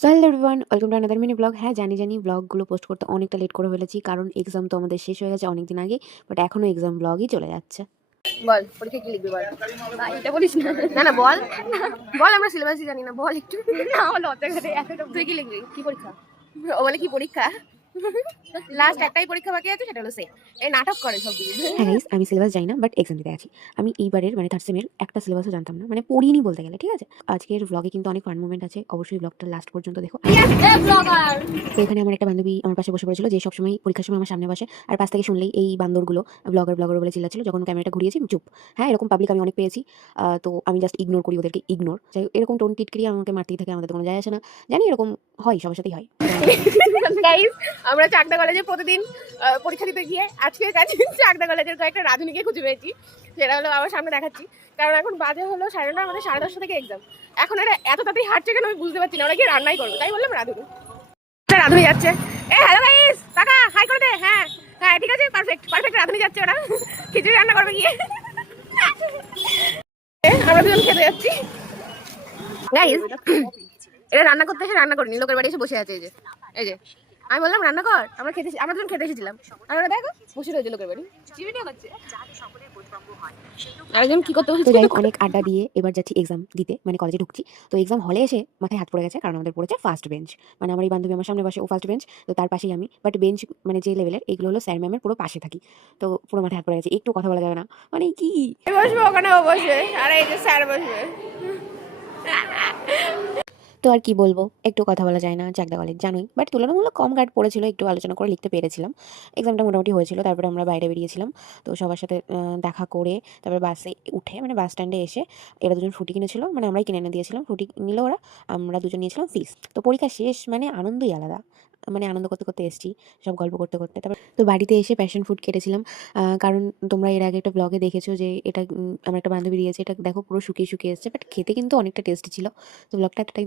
So hello everyone, welcome to another mini blog. হ্যাঁ, জানি ব্লগগুলো পোস্ট করতে অনেকটা লেট করে ফেলেছি, কারণ এক্সাম তো আমাদের শেষ হয়ে গেছে অনেকদিন আগে, বাট এখনও এক্সাম ব্লগই চলে যাচ্ছে। বল পরীক্ষা কি লিখবি বল। এটা বলিস না, না না বল বল, আমরা সিলেবাসই জানি না, বল একটু। না লজ্জা করে এতটা। তুই কি লিখবি? কি পরীক্ষা? ও বলে কি পরীক্ষা, লাস্ট একটাই পরীক্ষা বাকি আছে, সেটা হলো সে এই নাটক করে সব দিন। হ্যাঁ গাইস, আমি সিলেবাস জানি না, বাট এক্সাম দিতে আছি। আমি এইবারের মানে থার্ড সেমের একটা সিলেবাসও জানতাম না, মানে পড়িনি বলতে গেলে, ঠিক আছে। আজকের ব্লগে কিন্তু অনেক ফান মোমেন্ট আছে, অবশ্যই ব্লগটা লাস্ট পর্যন্ত দেখো। তো এখানে আমার একটা বান্ধবী আমার পাশে বসে পড়েছিল, যে সবসময় পরীক্ষার সময় আমার সামনে বসে, আর পাশ থেকে শুনলেই এই বান্দরগুলো ব্লগার বলে চিল্লাচ্ছিল। যখন ক্যামেরাটা ঘুরিয়েছি চুপ। হ্যাঁ, এরকম পাবলিক আমি অনেক পেয়েছি, তো আমি জাস্ট ইগনোর করি ওদেরকে, ইগনোর। যাই হোক, এরকম টোন টিটকিরি আমাকে মারতেই থাকে, আমাদের কোনো যায় আসে না। জানি এরকম হয়, সবার সাথেই হয়। গাইস, আমরা চাকদা কলেজে প্রতিদিন পরীক্ষা দিতে গিয়ে আজকের কাছে চাকদা কলেজের কয়েকটা রাধুনিকে খুঁজে পেয়েছি, সেটা হলো আমার সামনে দেখাচ্ছি। কারণ এখন বাজে হলো 9:30, আমাদের 10:30 থেকে এক্সাম। এখন এরা এত তাড়াতাড়ি হাঁটছে কেন আমি বুঝতে পারছি না, ওরা কি রান্নাই করবে, তাই বললাম রাধুনি। রাধুনি যাচ্ছে। এ হ্যালো গাইস, কাকা হাই করে দে। হ্যাঁ হ্যাঁ ঠিক আছে, পারফেক্ট পারফেক্ট। রাধুনি যাচ্ছে, ওরা খিচুড়ি রান্না করবে গিয়ে। আমরা দুজন খেতে যাচ্ছি। গাইস, এটা রান্না করতে এসে রান্না করিনি, লোকের বাড়ি এসে বসে আছে। এই যে আমি বললাম রান্না কর, আমরা দুজন খেতে এসেছিলাম, আর ওরা দেখো বসে রয়েছে লোকের বাড়ি। আরেকজন কি করতে তো বলছে? যাই হোক, অনেক আড্ডা দিয়ে এবার যাচ্ছি এক্সাম দিতে, মানে কলেজে ঢুকছি। তো এক্সাম হলে এসে মাথায় হাত পড়ে গেছে, কারণ আমাদের পড়েছে ফার্স্ট বেঞ্চ। মানে আমার এই বান্ধবী আমার সামনে বসে, ও ফার্স্ট বেঞ্চ, তো তার পাশেই আমি। বাট বেঞ্চ মানে যে লেভেলের, এইগুলো হলো স্যার ম্যামের পুরো পাশে থাকি। তো পুরো মাথায় হাত পড়ে গেছে, একটু কথা বলা যাবে না, মানে কি। বসবো ওখানে, ও বসবে, আর এই যে স্যার বসবে। তো আর কি বলবো, একটু কথা বলা যায় না, চাকদা কলেজ জানোই। বাট তুলনামূলক কম গার্ড পড়েছিল, একটু আলোচনা করে লিখতে পেরেছিলাম। এক্সামটা মোটামুটি হয়েছিল, তারপরে আমরা বাইরে বেরিয়েছিলাম। তো সবার সাথে দেখা করে তারপরে বাসে উঠে, মানে বাস স্ট্যান্ডে এসে, এরা দুজন ফ্রুটি কিনেছিল, মানে আমরাই কিনে এনে দিয়েছিলাম, ফ্রুটি নিল ওরা, আমরা দুজন নিয়েছিলাম ফিস। তো পরীক্ষা শেষ মানে আনন্দই আলাদা, মানে আনন্দ করতে করতে এসেছি, সব গল্প করতে করতে। তারপর তো বাড়িতে এসে প্যাশন ফুড কেটেছিলাম, কারণ তোমরা এর আগে একটা ব্লগে দেখেছো যে এটা আমার একটা বান্ধবী দিয়েছে, এটা দেখো পুরো শুকিয়ে শুকিয়ে এসেছে, বাট খেতে কিন্তু অনেকটা টেস্টি ছিল। তো ব্লগটা এতটাই।